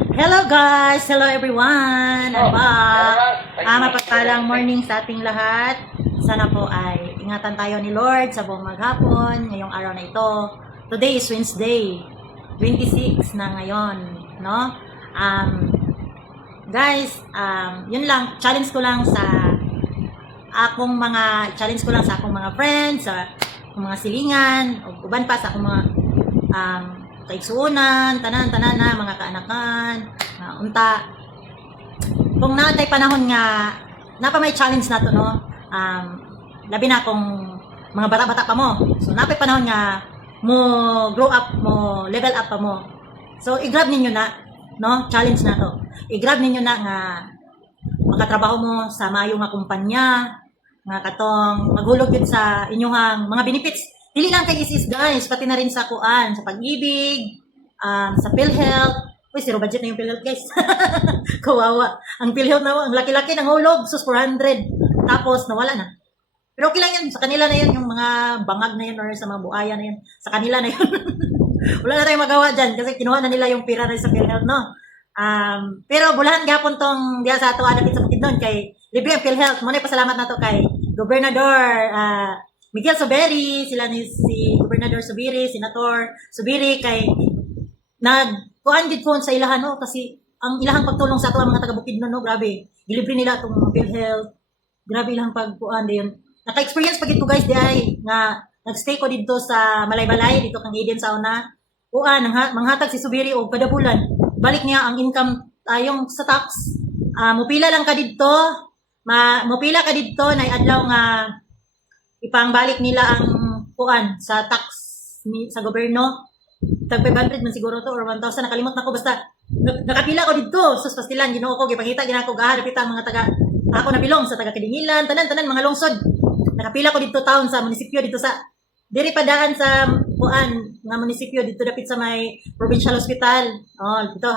Hello guys! Hello everyone! Ano ba? Mapagpalang morning sa ating lahat. Sana po ay ingatan tayo ni Lord sa buong maghapon ngayong araw na ito. Today is Wednesday, 26 na ngayon, no? Guys, yun lang, challenge ko lang sa akong mga friends, sa akong mga silingan, o uban pa sa akong mga kaigsuunan, tanan na mga kaanakan, unta. Kung naatay panahon nga napa may challenge nato, no. Labi na kung mga bata-bata pa mo. So napay panahon nga mo grow up, mo level up pa mo. So i-grab ninyo na, no, challenge na to. I-grab ninyo na nga makatrabaho mo sa maayo nga kumpanya, nga katong maghulog yun sa inyong mga benefits. Dili lang kay ISIS guys, pati na rin sa kuan, sa pag-ibig, sa PhilHealth. Uy, zero budget na yung PhilHealth guys. Kawawa. Ang PhilHealth na, ang laki-laki ng hulog, sus 400. Tapos nawala na. Pero okay lang yan, sa kanila na yun, yung mga bangag na yun or sa mga buaya na yun. Sa kanila na yun. Wala na tayong magawa dyan kasi kinuha na nila yung pira na sa PhilHealth, no? Pero bulahan gapon tong diya sa ato adapit sa Bukidnon kay libre ang PhilHealth. Muna pasalamat na to kay Gobernador Miguel Zubiri, sila ni si Gobernador Zubiri, Senator Zubiri kay nagkuan gid ko sa ilahan, no, kasi ang ilahang pagtulong sa ato ang mga taga Bukidnon, no, grabe. Gilibre nila tong PhilHealth. Grabe ilang pagkuan dayon. Naka-experience pa gid ko guys di ay nga nagstay ko dito sa Malaybalay dito kang Eden sa una. Kuan manghatag si Zubiri og kada bulan. Balik niya ang income yung sa tax. Mupila lang ka dito. Mupila ka dito na adlaw nga ipangbalik nila ang kuan sa tax sa gobyerno. Tag 500 man siguro to or 1,000, nakalimot na ko basta nakapila ko dito. Sus pastilan Ginoo ko gipakita ginako gaharapit ang mga taga ako nabilong sa taga Kidingilan, tanan mga lungsod. Nakapila ko dito town sa munisipyo dito sa diri padaan sa kuan nga munisipyo dito dapit sa may provincial hospital. Oh, dito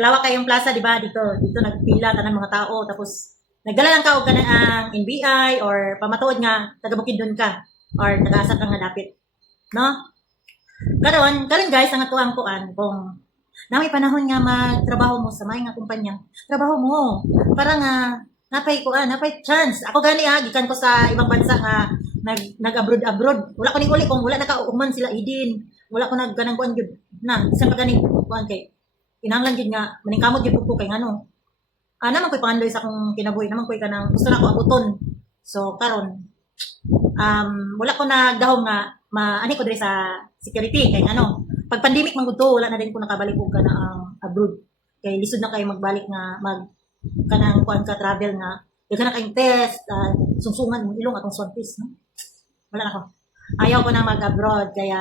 lawak kayong plaza di ba dito nagpila tanan mga tao tapos nagdala lang ka og kanang NBI or pamatuod nga taga Bukidnon ka or taga asa ka nga dapit, no? Karon guys ang atuang kuan kung na may panahon nga magtrabaho mo sa may nga kumpanya, trabaho mo para nga napay chance. Ako gani gikan ko sa ibang bansa nga nag-abroad. Wala ko ning uli kung wala nakauman sila idin. Wala ko nagganang kuan gyud na bisan pa ganing kuan kay kinahanglan gyud nga maningkamot gyud ko kay ngano. Naman ko'y pangandoy sa akong kinabuhi, naman ko'y kanang gusto na ko abuton. So, karon wala ko na gahom nga, ani ko diri sa security, kay ano, pag pandemic man gud to, wala na din ko nakabalik og kana abroad. Kay lisod na kayo magbalik nga, kanang kuan ka travel nga, daghan na kayong test, sungsungan mong ilong atong swantis, no? Wala na ko. Ayaw ko na mag-abroad, kaya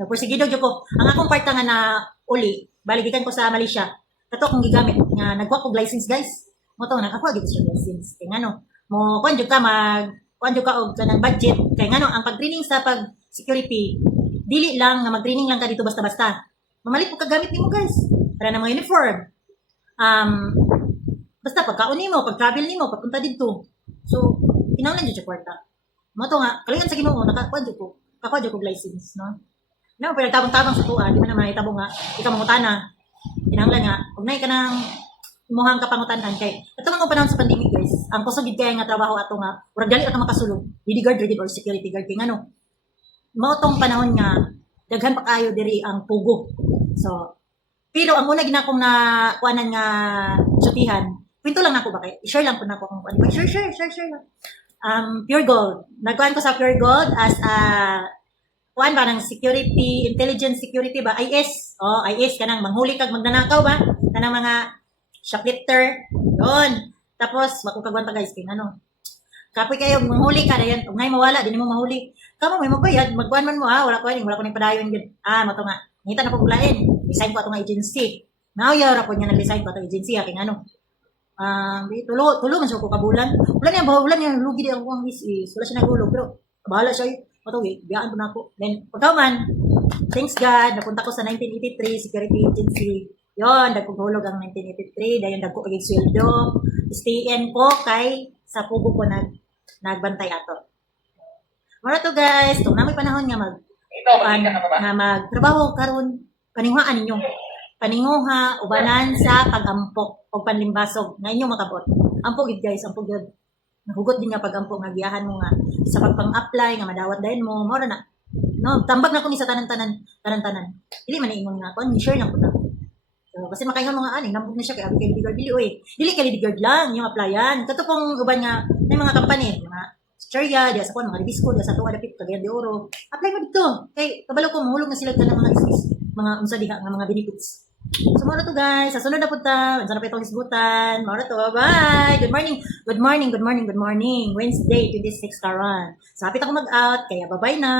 nagporsigido jud ko. Ang akong part nga na uli, baligikan ko sa Malaysia. Kato akong gigamit nga nagwa kog license guys. Mo to nakakuha gid sa license. Kay ngano, mo kuan jud ka og kanang budget. Kay ngano ang pag-training sa pag security dili lang nga mag-training lang ka dito basta-basta. Mamalit mo kagamit nimo guys. Para na mga uniform. Basta pagkaon nimo, pag-travel nimo, papunta dito. So, kinahanglan jud kwarta. Mo to nga kalingan sa Ginoo nakakuha jud ko. Kakuha jud kog license, no? Na pero tabang-tabang sa tuwa, di man na mahitabo nga ikaw mangutana. Kinahanglan nga ugnay ka nang imuhang kapangutanan kay ito mga panahon sa pandemic guys ang kusog gid kay nga trabaho ato nga urag dali ra ka makasulog bodyguard or security guard kay ngano mao tong panahon nga daghan pa kayo diri ang pugo. So pero ang una ginakong na kuanan nga sutihan kwento lang nako ba kay share lang po nako kung ano ba share Pure Gold nagkuan ko sa Pure Gold as a kuan ba ng security, intelligence security ba? IS. Oh, IS kanang manghuli kag magnanakaw ba? Kanang mga shoplifter. Doon. Tapos makukagwan pa guys kay ano. Kapoy kayo manghuli ka dayon, ug ngay mawala di mo mahuli. Kamo may mabayad, magkuan man mo wala ko ning padayon gid. Mato nga. Ngita na pagulain. Design ko atong agency. Now yara po niya nag-design ko atong agency kay ano. Tulo man siya ko kabulan. Bulan niya lugi di ako ang is. Wala siya nagulog pero bahala siya. Matawid, biyaan po na ako. Then, pagkaman, thanks God, napunta ko sa 1983 Security Agency. Yon, nagpughulog ang 1983. Dayon, nagko kagig sweldo. Stay-in ko kay sa pugo ko nagbantay ato. Mara to guys, kung namin panahon nga magtrabaho karon paninghaan ninyo. paninguha, ubanan sa pag-ampok o panlimbasog nga inyong makabot. Ampok gid guys, ampok gid. Nahugot din nga pag-ampok nga giyahan mo nga sa pagpang-apply nga madawat dayon mo, mao na. No, tambag na ko ni sa tanan-tanan. Dili man ni ingon nga kon, share lang ko na. So, kasi makaingon mo nga ani, nambog na siya kay Abby Lidigard dili oy. Dili kay Lidigard lang yung applyan. Kato pong uban nga may mga company, mga Cheria, dia sa kon mga Ribisco, dia sa tuwa dapit Cagayan de Oro. Apply mo dito. Kay kabalo ko mahulog na sila tanang mga business, mga unsa diha nga mga benefits. So, moro to guys. Sa sunod na punta. Unsa na pa itong hisgutan. Moro to. Bye! Good morning. Good morning. Good morning. Good morning. Wednesday, 26 karon. So, hapit ako mag-out. Kaya bye-bye na.